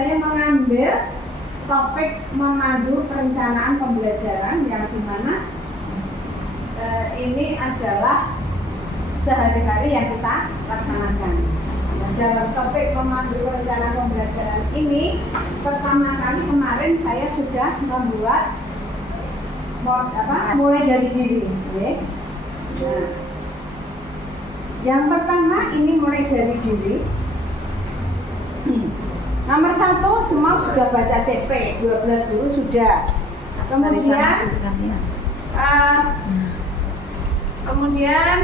saya mengambil topik memandu perencanaan pembelajaran yang dimana ini adalah sehari-hari yang kita laksanakan. Nah, dalam topik memandu perencanaan pembelajaran ini, pertama kali kemarin saya sudah membuat mulai dari diri. Okay? Nah, yang pertama ini mulai dari diri. Nomor 1 semua sudah baca CP, 12 dulu sudah. Kemudian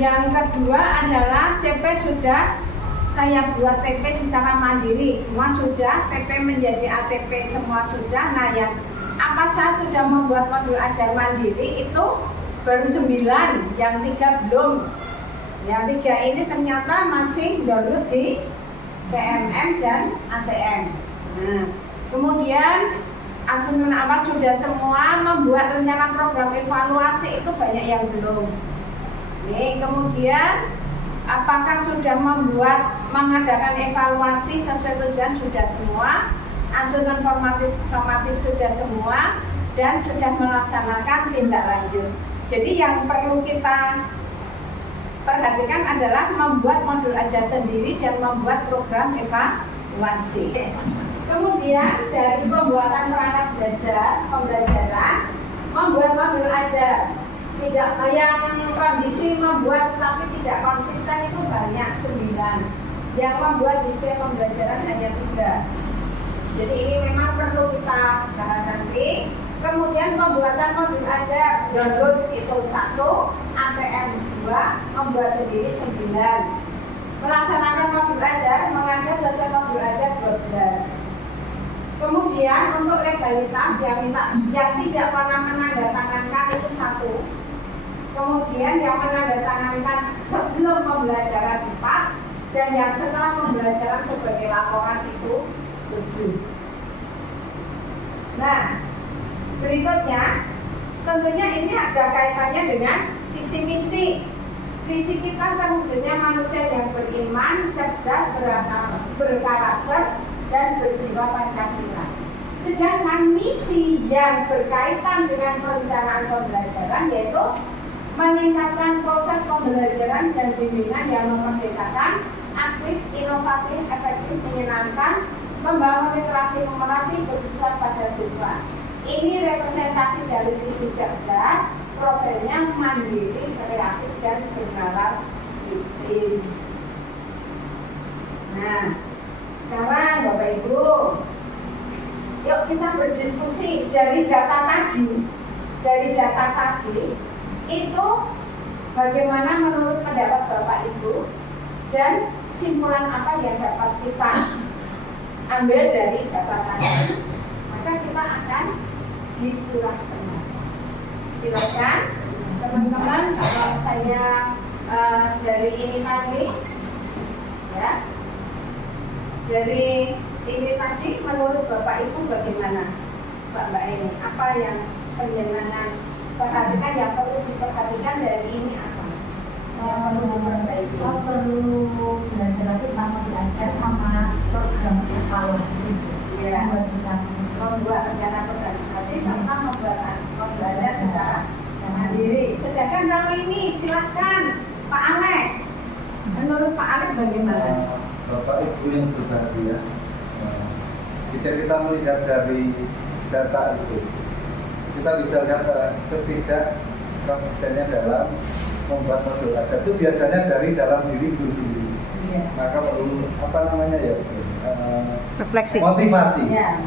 yang kedua adalah CP sudah saya buat TP secara mandiri, semua sudah, TP menjadi ATP semua sudah. Nah, yang apa saya sudah membuat modul ajar mandiri itu baru 9, yang 3 belum. Yang 3 ini ternyata masih download di PMM dan ATM. Nah, kemudian asunan awal sudah semua, membuat rencana program evaluasi itu banyak yang belum. Nih, kemudian apakah sudah mengadakan evaluasi sesuai tujuan sudah semua, asunan formatif sudah semua, dan sudah melaksanakan tindak lanjut. Jadi yang perlu kita perhatikan adalah membuat modul ajar sendiri dan membuat program evaluasi. Kemudian dari pembuatan perangkat belajar pembelajaran, membuat modul ajar. Tidak yang kondisi membuat tapi tidak konsisten itu banyak 9. Yang membuat display pembelajaran hanya 3. Jadi ini memang perlu kita bahas nanti. Kemudian pembuatan modul ajar, download itu 1, ATM 2, membuat sendiri 9. Melaksanakan modul ajar, mengajar sesuai modul ajar 12. Kemudian untuk legalitas yang tidak pernah menandatangankan itu 1. Kemudian yang menandatangankan sebelum pembelajaran 4, dan yang setelah pembelajaran sebagai laporan itu 7. Nah, berikutnya tentunya ini ada kaitannya dengan visi misi. Visi kita terwujudnya manusia yang beriman, cerdas, berkarakter, dan berjiwa Pancasila. Sedangkan misi yang berkaitan dengan perencanaan pembelajaran yaitu meningkatkan proses pembelajaran dan bimbingan yang memerdekakan, aktif, inovatif, efektif, menyenangkan, membangun literasi numerasi berpusat pada siswa. Ini representasi dari visi cerdas, profilnya mandiri, kreatif, dan bernalar kritis. Nah, sekarang Bapak Ibu, yuk kita berdiskusi dari data tadi. Itu bagaimana menurut pendapat Bapak Ibu dan simpulan apa yang dapat kita ambil dari data tadi. Maka kita akan dicurahkan. Silakan teman-teman, kalau saya dari ini tadi, ya, dari ini tadi menurut Bapak Ibu bagaimana, Mbak ini? Apa yang penjenengan perhatikan, yang perlu diperhatikan dari ini apa? Yang perlu diperbaiki? Perlu belajar lagi tentang belajar sama program evaluasi. Ya, membuat rencana program evaluasi serta membuat belajar secara mandiri. Sedangkan kalau ini silakan Pak Alek. Menurut Pak Alek bagaimana? Bapak Ibu yang berbahagia, jika kita melihat dari data itu, kita bisa lihat ketidak konsistennya dalam membuat modul ajar itu biasanya dari dalam diri guru sendiri. Ya. Maka perlu refleksi, motivasi. Ya,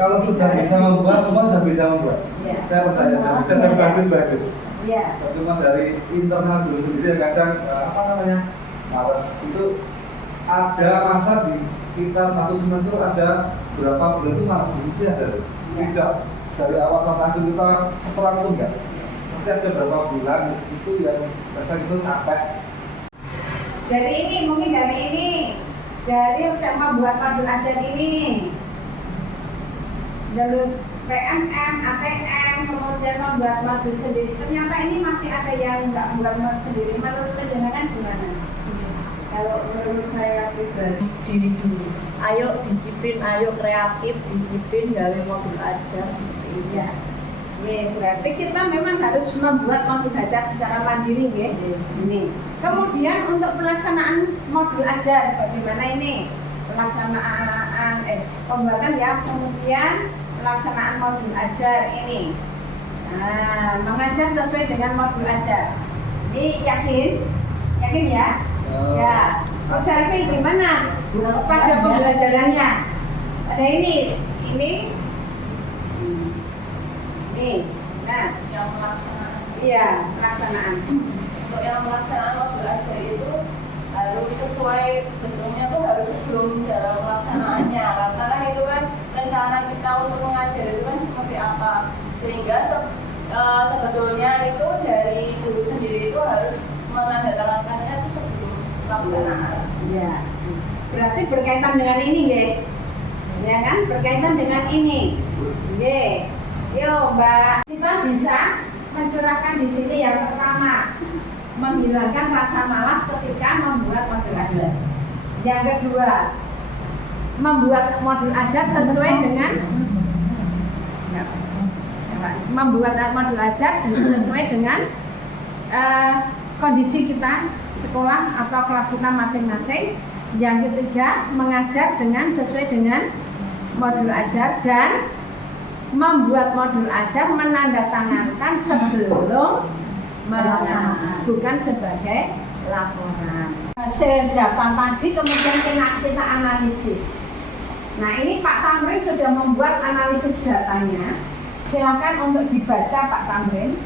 kalau sudah bisa membuat, semua sudah bisa membuat. Ya. Saya percaya sudah bisa dan bagus-bagus. Ya. Cuma dari internal guru sendiri kadang malas. Itu ada masa di kita satu semester ada berapa bulan itu malas mesti ada. Tidak dari awal sampai akhir kita seperang pun enggak. Nanti ada berapa bulan itu yang rasa itu capek. Dari ini mungkin dari sama buat modul ajar ini, dari PMM, ATM, kemudian membuat modul sendiri. Ternyata ini masih ada yang nggak membuat modul sendiri. Menurut penjenengan gimana? Kalau menurut saya pribadi, diri dulu. Ayo disiplin, ayo kreatif, disiplin, gawe modul aja seperti ini. ya. Berarti kita memang harus membuat modul ajar secara mandiri, ya. Ini. Kemudian untuk pelaksanaan modul ajar, bagaimana ini? Pelaksanaan pembuatan ya, kemudian pelaksanaan modul ajar ini. Nah, mengajar sesuai dengan modul ajar. Ini yakin ya? Ya. Prosesnya gimana? Pada pembelajarannya. Ada ini. Nah, Yang pelaksanaan. iya, pelaksanaan. Untuk yang pelaksanaan modul ajar itu harus sesuai, sebetulnya tuh harus sebelum dalam pelaksanaannya, karena kan itu kan rencana kita untuk mengajar itu kan seperti apa, sehingga sebetulnya itu dari guru sendiri itu harus menandatangannya itu sebelum pelaksanaan. Ya. Berarti berkaitan dengan ini, ya kan? Berkaitan dengan ini. Yo, Mbak, kita bisa mencurahkan di sini yang pertama, menghilangkan rasa malas ketika membuat modul ajar. Yang kedua, membuat modul ajar sesuai dengan kondisi kita sekolah atau kelas kita masing-masing. Yang ketiga, mengajar sesuai dengan modul ajar dan membuat modul ajar menandatangankan sebelum melaksanakan, bukan sebagai laporan. Hasil data tadi kemudian kita analisis. Nah, ini Pak Tamrin sudah membuat analisis datanya. Silakan untuk dibaca Pak Tamrin.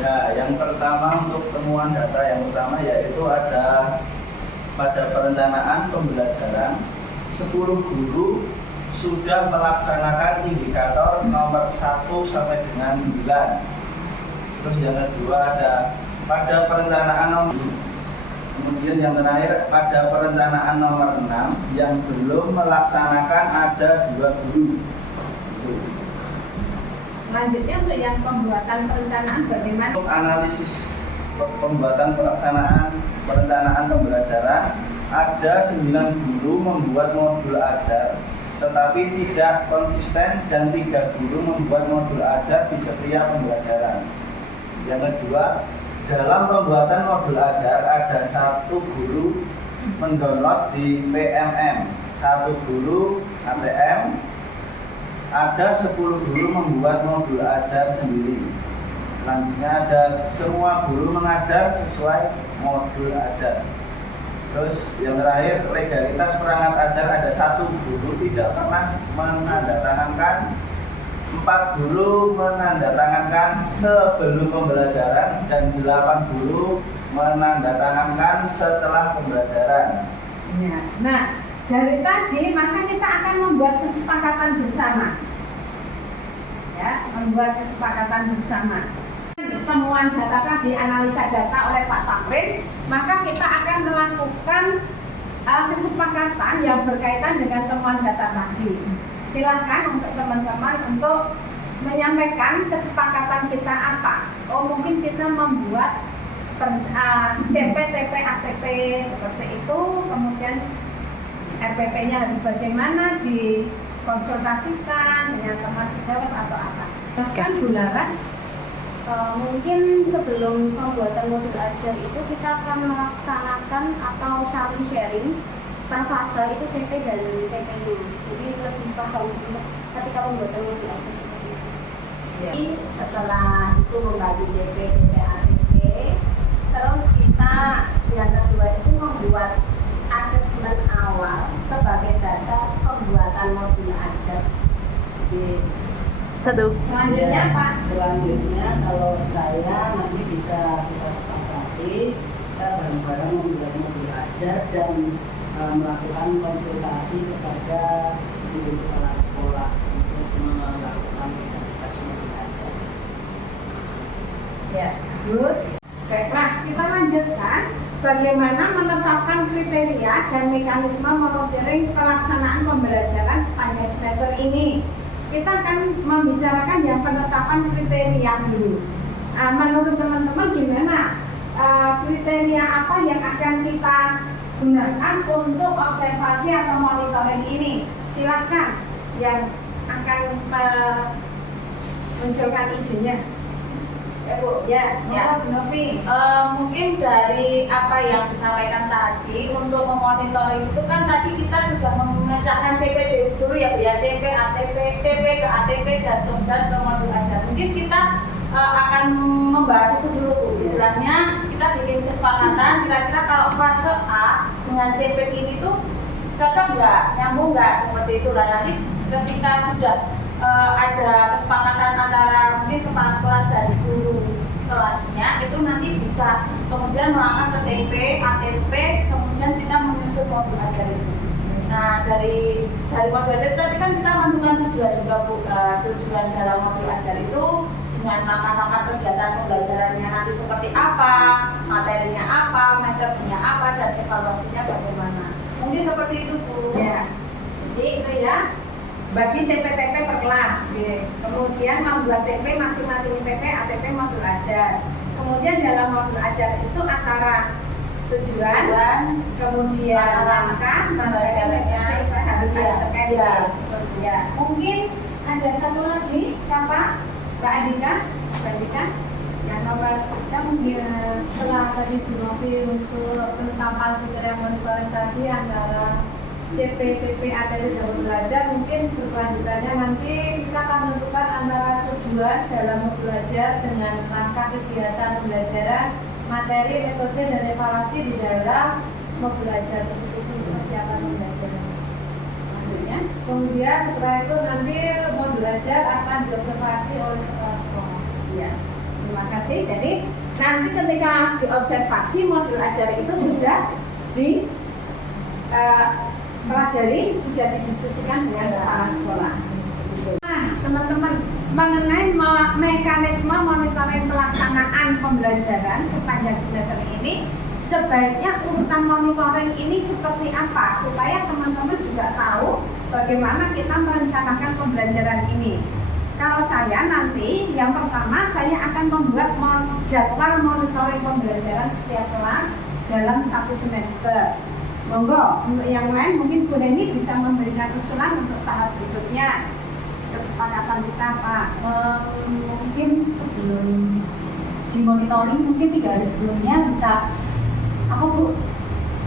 Ya, yang pertama untuk temuan data yang utama yaitu ada pada perencanaan pembelajaran 10 guru sudah melaksanakan indikator nomor 1 sampai dengan 9. Terus yang kedua ada pada perencanaan nomor, kemudian yang terakhir pada perencanaan nomor 6 yang belum melaksanakan ada 2 guru. Selanjutnya untuk yang pembuatan perencanaan bagaimana? Untuk analisis pembuatan pelaksanaan perencanaan pembelajaran ada 9 guru membuat modul ajar tetapi tidak konsisten dan 3 guru membuat modul ajar di setiap pembelajaran. Yang kedua, dalam pembuatan modul ajar ada 1 guru mendownload di PMM, 1 guru ATM, ada 10 guru membuat modul ajar sendiri. Selanjutnya ada semua guru mengajar sesuai modul ajar. Terus yang terakhir, legalitas perangkat ajar ada 1 guru tidak pernah menandatangankan, 4 guru menandatangankan sebelum pembelajaran dan 8 guru menandatangankan setelah pembelajaran. Ya. Nah, dari tadi maka kita akan membuat kesepakatan bersama. Ya, membuat kesepakatan bersama. Temuan data tadi, analisa data oleh Pak Tamrin, maka kita akan melakukan kesepakatan yang berkaitan dengan temuan data tadi. Silakan untuk teman-teman untuk menyampaikan kesepakatan kita apa. Mungkin kita membuat CP, TP, ATP seperti itu, kemudian RPP-nya harus bagaimana, dikonsultasikan dengan teman sejawat atau apa. Bahkan Bu Laras, mungkin sebelum pembuatan modul ajar itu kita akan melaksanakan atau saling sharing per fase itu CP dan TP-nya. Jadi lebih paham ketika pembuatan modul ajar seperti itu. ya. Setelah itu membagi CP, TP, ATP, terus kita yang kedua itu membuat asesmen awal sebagai dasar pembuatan modul ajar. Selanjutnya Pak. Selanjutnya kalau saya nanti bisa kita sepakati, kita bareng-bareng membuat modul ajar dan melakukan konsultasi kepada guru kepala sekolah untuk melakukan aktivitas modul ajar. Ya, terus baiklah, kita lanjutkan bagaimana menetapkan kriteria dan mekanisme monitoring pelaksanaan pembelajaran sepanjang semester ini. Kita akan membicarakan yang penetapan kriteria dulu. Menurut teman-teman gimana? Kriteria apa yang akan kita gunakan untuk observasi atau monitoring ini. Silakan yang akan munculkan idenya. Bu. Ya, Ya. Bu Novi. Mungkin dari apa yang disampaikan tadi untuk memonitoring itu kan tadi kita sudah memecahkan CP dulu ya Bu ya, CP, ATP, TP ke ATP dan ke modul ajar. Mungkin kita akan membahas itu dulu Bu. Istilahnya kita bikin kesepakatan kira-kira kalau fase A dengan CP ini tuh cocok nggak, nyambung nggak, seperti itu lah. Nanti ketika sudah ada kesepakatan antara mungkin kepala sekolah dan guru kelasnya, itu nanti bisa kemudian melangkah ke TP, ATP, kemudian kita menyusun modul ajar itu. Nah dari modul ajar tadi kan kita menentukan tujuan juga Bu. Tujuan dalam modul ajar itu dengan langkah-langkah kegiatan pembelajarannya nanti seperti apa, materinya apa, metodenya apa, dan evaluasinya bagaimana. Mungkin seperti itu Bu. Ya. Jadi itu ya. Bagi CP-TP per kelas, gitu. Kemudian membuat TP masing-masing TP, ATP modul ajar. Kemudian dalam modul ajar itu antara tujuan, kemudian langkah, materinya harus ada terkait. Ya. Mungkin ada satu lagi, siapa? Mbak Andika, yang nomor setelah tadi Bu Novi untuk penetapan kriteria monitoring tadi antara CP, TP, ATP dan belajar, mungkin berkelanjutannya nanti kita akan menentukan antara tujuan dalam belajar dengan langkah kegiatan pembelajaran, materi, metode, dan evaluasi di dalam belajar tersebut untuk persiapan pembelajaran. Kemudian setelah itu nanti modul belajar akan diobservasi oleh kepala sekolah. Ya, terima kasih. Jadi nanti ketika diobservasi modul ajar itu sudah pelajari, sudah didiskusikan dengan kepala sekolah. Nah, teman-teman, mengenai mekanisme monitoring pelaksanaan pembelajaran sepanjang semester ini, sebaiknya urutan monitoring ini seperti apa supaya teman-teman juga tahu bagaimana kita merencanakan pembelajaran ini. Kalau saya nanti, yang pertama saya akan membuat jadwal monitoring pembelajaran setiap kelas dalam satu semester. Monggo, untuk yang lain mungkin Bu Neni bisa memberikan usulan untuk tahap berikutnya. Kesepakatan kita Pak. Mungkin sebelum dimonitoring, mungkin 3 hari sebelumnya bisa apa Bu?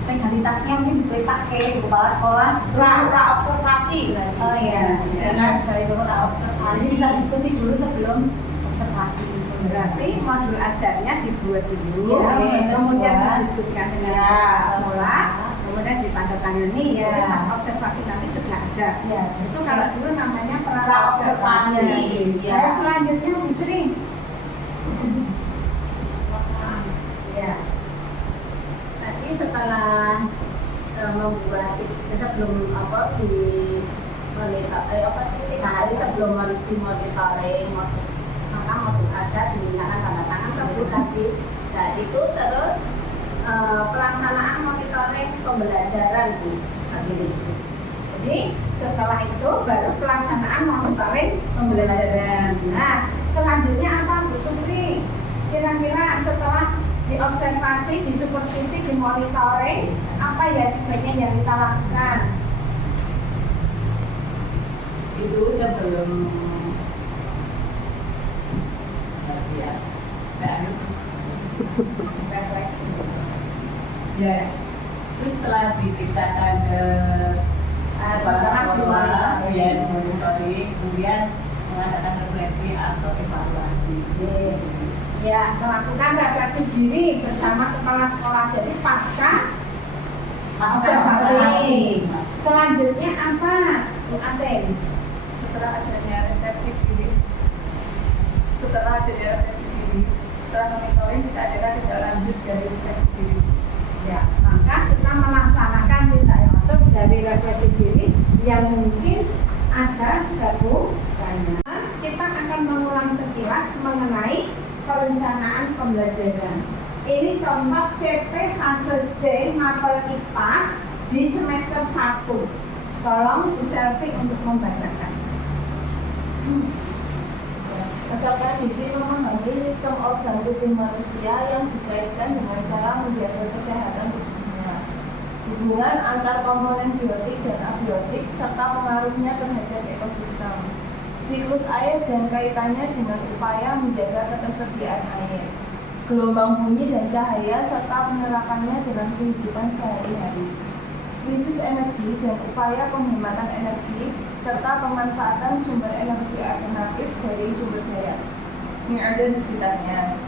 Legalitasnya mungkin dipakai kepala sekolah pra observasi. Oh iya, dengan saya itu pra observasi. Jadi bisa diskusi dulu sebelum observasi. Berarti modul ajarnya dibuat dulu, Ya, kemudian dibuat. didiskusikan dengan kepala sekolah, kemudian ditandatangani. Ya. Jadi observasi nanti sudah ada. Ya. Itu kalau dulu namanya pra Pra-observasi. observasi. Ya. Nah, selanjutnya Bu Sri. Ya. Nanti setelah membuat sebelum apa di monitor 3 hari sebelum dimonitoring maka modul ajar dimintakan tanda tangan tersebut tadi. Nah itu terus pelaksanaan monitoring pembelajaran Bu. Jadi setelah itu baru pelaksanaan monitoring pembelajaran. Nah, selanjutnya apa Bu Supri? Kira-kira setelah diobservasi, disupervisi, dimonitoring, apa ya sebaiknya yang kita lakukan? Itu sebelum Refleksi. ya itu setelah diperiksakan ke kepala sekolah ya dimonitoring, kemudian mengadakan refleksi atau evaluasi. Ya, melakukan refleksi diri bersama kepala sekolah. Jadi pasca observasi. Selanjutnya apa? Bu Aten. Setelah adanya refleksi diri, setelah monitoring kita adakan tindak lanjut dari refleksi diri. Ya, maka kita melaksanakan tindak lanjut dari refleksi diri yang mungkin ada gabungannya. Kita akan mengulang sekilas mengenai perencanaan pembelajaran. Ini contoh CP fase C mapel IPAS di semester 1. Tolong Bu Selvi untuk membacakan. Peserta didik memahami sistem organ tubuh manusia yang dikaitkan dengan cara menjaga kesehatan tubuhnya. hubungan antar komponen biotik dan abiotik, serta pengaruhnya terhadap ekosistem, siklus air dan kaitannya dengan upaya menjaga ketersediaan air, gelombang bumi dan cahaya, serta penerapannya dalam kehidupan sehari-hari, krisis energi dan upaya penghematan energi, serta pemanfaatan sumber energi alternatif dari sumber daya yang ada di sekitarnya,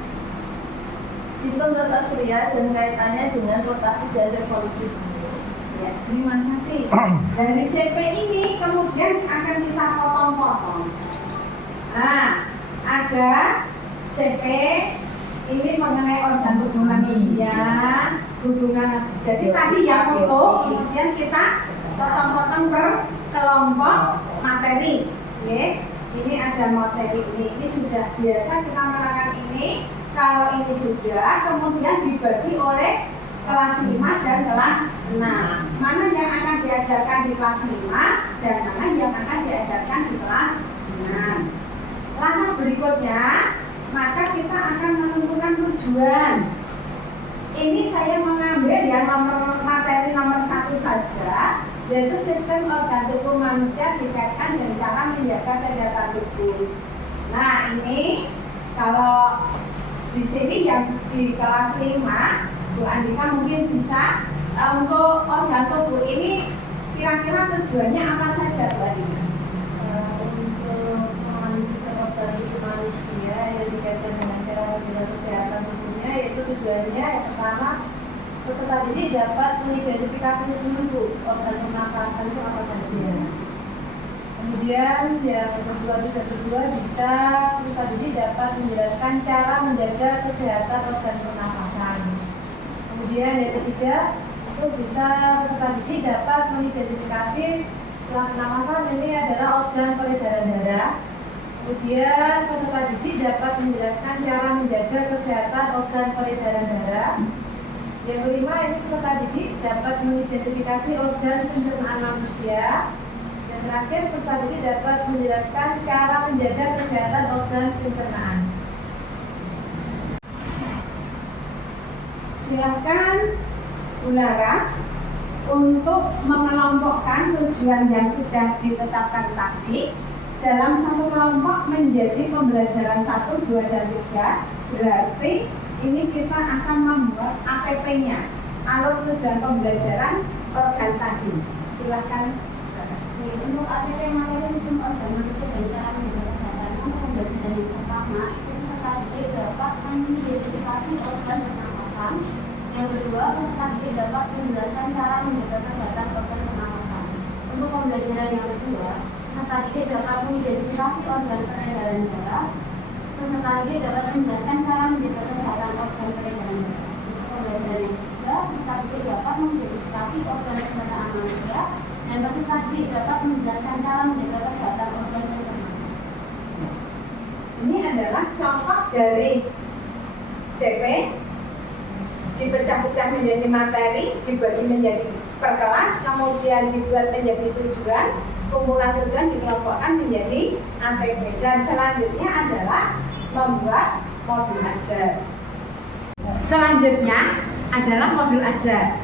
sistem tata surya dan kaitannya dengan rotasi dan revolusi bumi. Ya, terima kasih. Dari CP ini kemudian akan kita potong-potong. Nah, ada CP ini mengenai organ tubuh manusia, hubungan. Jadi tadi yang foto, kemudian kita potong-potong per kelompok materi. Oke, ini ada materi ini sudah biasa kita menerangkan ini. Kalau ini sudah, kemudian dibagi oleh kelas 5 dan kelas 6. Mana yang akan diajarkan di kelas 5 dan mana yang akan diajarkan di kelas 6. Langkah berikutnya, maka kita akan menentukan tujuan. Ini saya mengambil ya materi nomor 1 saja, yaitu sistem organ tubuh manusia dikaitkan dengan cara menjaga kesehatan tubuh. Nah, ini kalau di sini yang di kelas 5, Bu Andika mungkin bisa untuk organ tubuh ini kira-kira tujuannya apa saja, Bu Andika? Untuk sistem organ tubuh manusia yang dikaitkan dengan cara menjaga kesehatan tubuhnya, yaitu tujuannya yang pertama, peserta didik dapat mengidentifikasi dulu organ pernapasan itu apa saja. Kemudian yang kedua bisa peserta didik dapat menjelaskan cara menjaga kesehatan organ pernapasan. Kemudian yang ketiga itu bisa peserta didik dapat mengidentifikasi setelah pernapasan ini adalah organ peredaran darah. Kemudian peserta didik dapat menjelaskan cara menjaga kesehatan organ peredaran darah. Yang kelima ini peserta didik dapat mengidentifikasi organ pencernaan manusia. Yang terakhir peserta didik dapat menjelaskan cara menjaga kesehatan organ pencernaan. Silakan Bu Laras untuk mengelompokkan tujuan yang sudah ditetapkan tadi dalam satu kelompok menjadi pembelajaran 1, 2, dan 3. Berarti ini kita akan membuat ATP-nya, alur tujuan pembelajaran organ tadi. Silakan. Untuk ATP materi sistem organ manusia dan cara menjaga kesehatan, untuk pembelajaran yang pertama itu peserta didik dapat mengidentifikasi organ pernapasan. Yang kedua, peserta didik dapat menjelaskan cara menjaga kesehatan organ pernapasan. Untuk pembelajaran yang kedua, peserta didik dapat mengidentifikasi organ peredaran darah. Peserta didik dapat menjelaskan cara menjaga kesehatan organ peredaran darah. Untuk pembelajaran yang ketiga, peserta didik dapat mengidentifikasi organ pencernaan manusia. Dan peserta didik dapat menjelaskan cara menjaga kesehatan organ pencernaan. Ini adalah contoh dari CP dipecah-pecah menjadi materi, dibagi menjadi per kelas, kemudian dibuat menjadi tujuan, kumpulan tujuan dikelompokkan menjadi ATP. Dan selanjutnya adalah membuat modul ajar. Selanjutnya adalah modul ajar.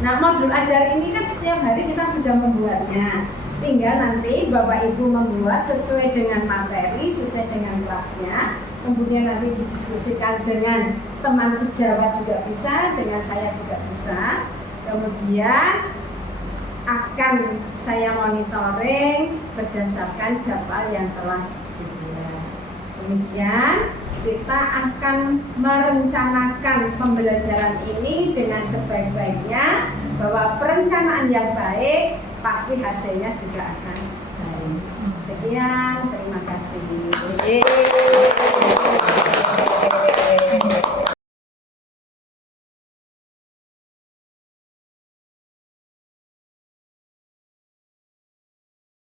Nah, modul ajar ini kan setiap hari kita sudah membuatnya. Tinggal nanti Bapak Ibu membuat sesuai dengan materi, sesuai dengan kelasnya. Kemudian nanti didiskusikan dengan teman sejawat juga bisa, dengan saya juga bisa. Kemudian akan saya monitoring berdasarkan jadwal yang telah dibuat. Kemudian kita akan merencanakan pembelajaran ini dengan sebaik-baiknya, bahwa perencanaan yang baik pasti hasilnya juga akan baik. Sekian, terima kasih.